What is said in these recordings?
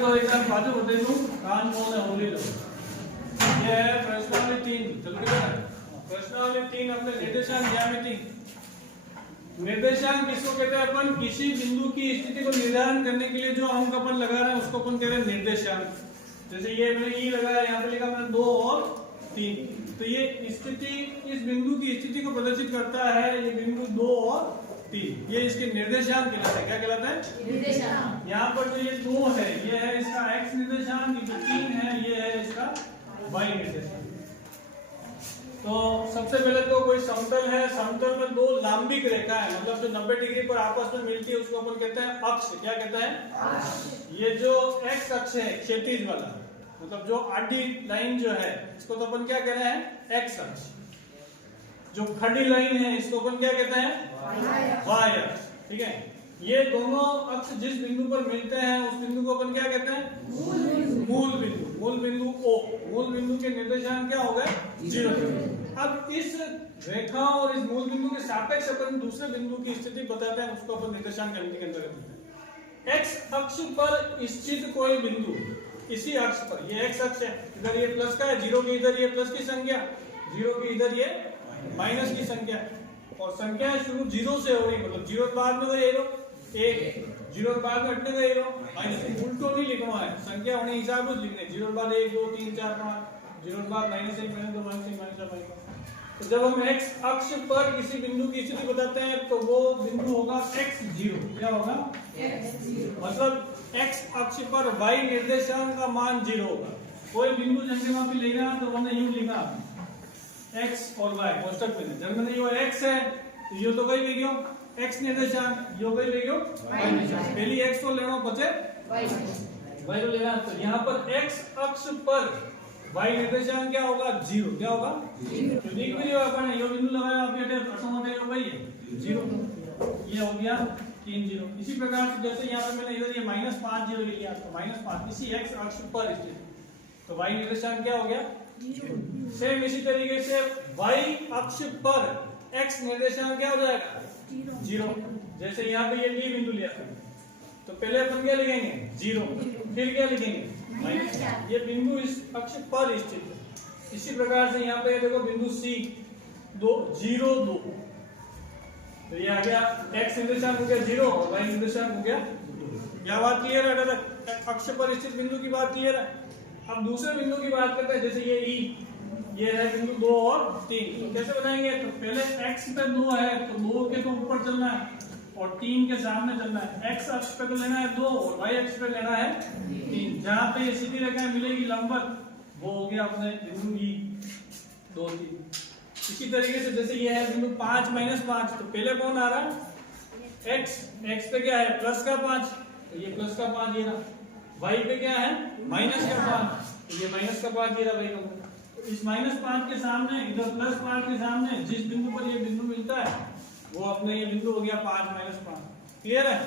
तो एक बाजू बता दूं कान मोने होली लो ये है प्रश्नावली 3 जल्दी करें प्रश्नावली 3 अपने निर्देशांक ज्यामिति निर्देशांक किसको कहते हैं अपन किसी बिंदु की स्थिति को निर्धारण करने के लिए जो अंक अपन लगा रहे हैं उसको अपन कहते हैं निर्देशांक। जैसे ये मैंने ई लगाया यहाँ पे लिखा मैंने 2 और 3 तो ये स्थिति इस बिंदु की स्थिति को प्रदर्शित करता है। ये बिंदु 2 और 3 ये इसके निर्देशांक कहलाता है। क्या कहलाता है? निर्देशांक। यहाँ पर जो ये 2 है ये है इसका x निर्देशांक, जो 3 है ये है इसका y निर्देशांक। तो सबसे पहले तो कोई समतल है, समतल में 2 लंबिक रेखा है मतलब जो 90 डिग्री पर आपस में मिलती है उसको अपन कहते हैं अक्ष। क्या कहते हैं? ये जो x अक्ष है क्षैतिज वाला मतलब जो आडी लाइन जो है इसको तो अपन क्या कह रहे हैं? x अक्ष। जो खड़ी लाइन है इसको अपन क्या कहते हैं? y अक्ष। ठीक है, ये दोनों अक्ष जिस बिंदु पर मिलते हैं उस बिंदु को अपन क्या कहते हैं? मूल बिंदु। मूल बिंदु O। मूल बिंदु के निर्देशांक क्या हो गए? 0। अब इस रेखा और इस मूल बिंदु के सापेक्ष अपन दूसरे बिंदु की स्थिति बताते हैं उसको अपन निर्देशांक ज्यामिति के अंतर्गत बताते हैं। x अक्ष पर स्थित कोई बिंदु इसी अक्ष पर, ये x अक्ष है, इधर ये प्लस का है, 0 के इधर ये प्लस की संख्या, 0 के इधर ये माइनस की संख्या और संख्या शुरू 0 से हो रही मतलब 0 के बाद में तो एरो 1, 0 के बाद में हटने का एरो माइनस। उल्टो नहीं लिखना है, संख्या होने हिसाब से लिखने। 0 के बाद 1 2 3 4 5, 0 के बाद -1 -2 -3 -4। तो जब हम x अक्ष पर किसी बिंदु की स्थिति बताते हैं तो वो बिंदु होगा x0। क्या होगा? x0। मतलब x अक्ष पर y निर्देशांक का मान 0 होगा। कोई बिंदु जैसे वहां पे लेना तो मैंने यूं लिखा x और y कोष्टक में। जब मैंने यो x है तो यो तो कहीं भी गयो x निर्देशांक, यो कहीं भी गयो y निर्देशांक। पहली x को लेना बचे y को लेना। तो यहाँ पर x अक्ष पर y निर्देशांक क्या होगा? 0। क्या होगा? 0। तो लिख भी अपन यो बिंदु लगाया आपके ऑटोमेटिक हो गई है 0। ये हो गया 3 0। इसी प्रकार से जैसे यहाँ पे मैंने इधर ये -5 0 लिख लिया तो -5 इसी x अक्ष पर स्थित तो y निर्देशांक क्या हो गया? 0। सेम इसी तरीके से y अक्ष पर x निर्देशांक क्या हो जाएगा? 0। जैसे यहाँ पे ये D बिंदु लिया तो पहले अपन क्या लिखेंगे? 0। फिर क्या लिखेंगे? माइनस। ये बिंदु इस अक्ष पर स्थित है। इसी प्रकार से यहाँ पे देखो बिंदु C 2 0 2 तो ये आ गया x निर्देशांक हो गया 0 और y निर्देशांक हो गया 2। क्या बात क्लियर है? अक्ष पर स्थित बिंदु की बात क्लियर है। अब दूसरे बिंदु की बात करते हैं। जैसे ये E ये है बिंदु 2 और 3 तो कैसे बनाएंगे? तो पहले x पे 2 है तो 2 के तो ऊपर चलना है और 3 के सामने चलना है। x अक्ष पे तो लेना है 2 और y अक्ष पे लेना है 3। जहां पे ये सीधी रेखा मिलेगी लंबवत वो हो गया अपने बिंदु E 2 3। इसी तरीके से जैसे ये है बिंदु 5 -5 तो पहले कौन आ रहा है? x पे क्या है? प्लस का 5 तो ये प्लस का 5 ये रहा। y पे क्या है? माइनस का 5 तो ये माइनस का 5 ये रहा। भाई का इस -5 के सामने इधर +5 के सामने जिस बिंदु पर ये बिंदु मिलता है वो अपने ये बिंदु हो गया 5 -5। क्लियर है?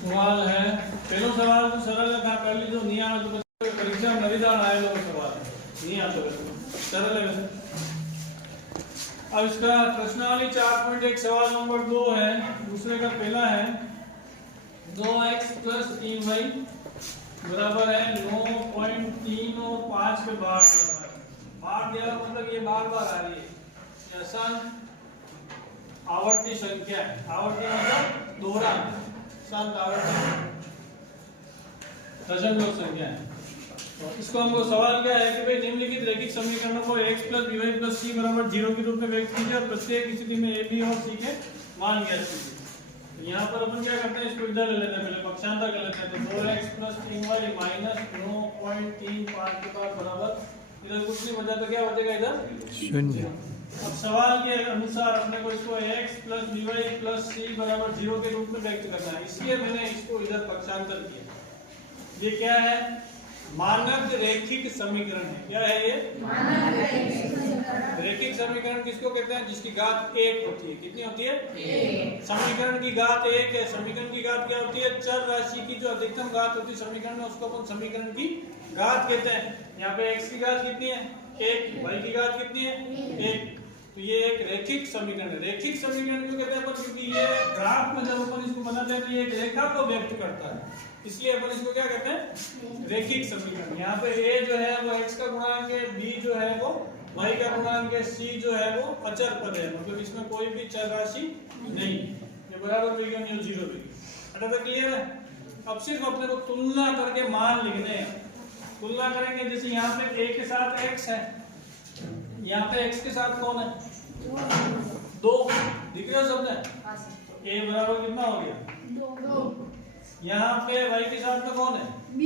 सवाल है पहला सवाल तो सरल था कर लीजिए। नहीं आना तो परीक्षा में नवीदान आए लोग सवाल नहीं आ सकते सरल है। अब इसका प्रश्नावली 4.1 सवाल नंबर 2 है। दूसरे का पहला है 2x + 3y बराबर है 9.3 और 5 पे बार दिया मतलब ये बार बार आ रही है। आसान आवर्ती संख्या है। आवर्ती मतलब दोहरा शांत आवर्ती दशमलव संख्या है। तो इसको हमको सवाल क्या है कि भाई निम्नलिखित रैखिक समीकरणों को x + by + c = 0 के रूप में व्यक्त कीजिए और प्रत्येक स्थिति में a b और c के मान ज्ञात कीजिए। यहाँ पर अपन क्या करते हैं? इसको इधर ले लेते हैं, पहले पक्षांतर कर लेते हैं। तो 2x + 3y - 9.35 के बाद बराबर इधर कुछ नहीं बचा तो क्या बचेगा? इधर 0। अब सवाल के अनुसार अपने को इसको x + by + c = 0 के रूप में व्यक्त करना है, इसलिए मैंने इसको इधर पक्षांतर किया। ये क्या है? मानक रैखिक समीकरण है। क्या है ये? रैखिक समीकरण किसको कहते हैं? जिसकी घात 1 होती है। कितनी होती है? 1। समीकरण की घात 1 है। समीकरण की घात क्या होती है? चर राशि की जो अधिकतम घात होती है समीकरण में उसको अपन समीकरण की घात कहते हैं। यहाँ पे x की घात कितनी है? एक, y की घात कितनी है 1। तो ये एक रैखिक समीकरण है। रैखिक समीकरण क्यों कहते हैं अपन, क्योंकि ये ग्राफ में जब अपन इसको बनाते हैं तो ये एक रेखा को व्यक्त करता है, इसलिए अपन इसको क्या कहते हैं, रैखिक समीकरण। यहाँ पे a जो है वो x का गुणांक है, b जो है वो y का गुणांक है, c जो है वो अचर पद है, मतलब इसमें कोई भी चर राशि नहीं, ये बराबर होगा नहीं, जीरो होगी। अगर क्लियर है? अब सिर्फ अपने को तुलना करके मान लिखने हैं। तुलना करेंगे, जैसे यहाँ पे a के साथ x है, यहाँ पे x के साथ कौन है 2, दिख रहे हो सबने? a बराबर कितना हो गया 2। यहाँ पे y के साथ में कौन है b,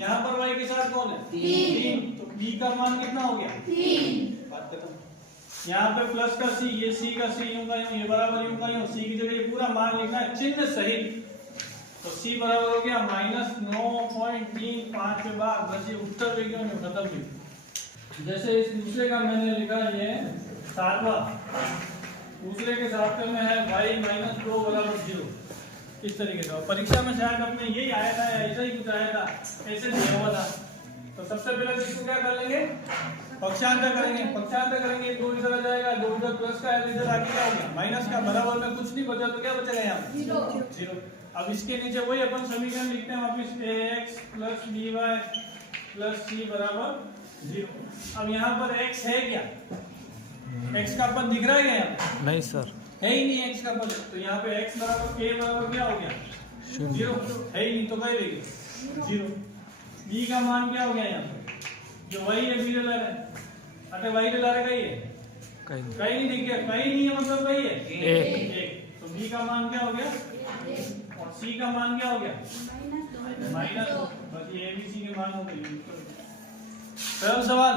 यहाँ पर y के साथ कौन है 3, तो b का मान कितना हो गया 3। बात खत्म। यहाँ पे प्लस का c, ये c का c यूं का यूं, ये बराबर यूं का यूं, c की जगह ये पूरा मान लिखना है चिन्ह सहित, तो c बराबर हो गया -9.35 के बाद बस ये उत्तर विज्ञान में खत्म भी। जैसे इस दूसरे का मैंने लिखा, ये 7वां, दूसरे के साथ में है y -2 बराबर 0, इस तरीके से। परीक्षा में शायद अपने यही आया था या ऐसा ही कुछ आया था, ऐसे दिया हुआ था। तो सबसे पहले इसको क्या कर लेंगे, पक्षांतर करेंगे। पक्षांतर करेंगे, 2 इधर आ जाएगा, 2 इधर प्लस का है, इधर आगे क्या होगा माइनस का, बराबर में कुछ नहीं बचा तो क्या बचेगा यहाँ 0। अब इसके नीचे वही अपन समीकरण लिखते हैं वापिस, ax + by + c बराबर 0। अब यहाँ पर x है क्या, x का पद दिख रहा है क्या यहाँ? नहीं सर, है ही नहीं x का पद, तो यहाँ पे x बराबर a बराबर क्या हो गया 0, है ही नहीं तो क्या देगा 0। b का मान क्या हो गया यहाँ पे, जो y है b डला है, अरे y डला है कहीं है, कहीं नहीं दिख गया, कहीं नहीं है मतलब कहीं है 1, तो b का मान क्या हो गया और c का मान क्या हो गया -2। बस ये abc के मान हो गए। सरल सवाल।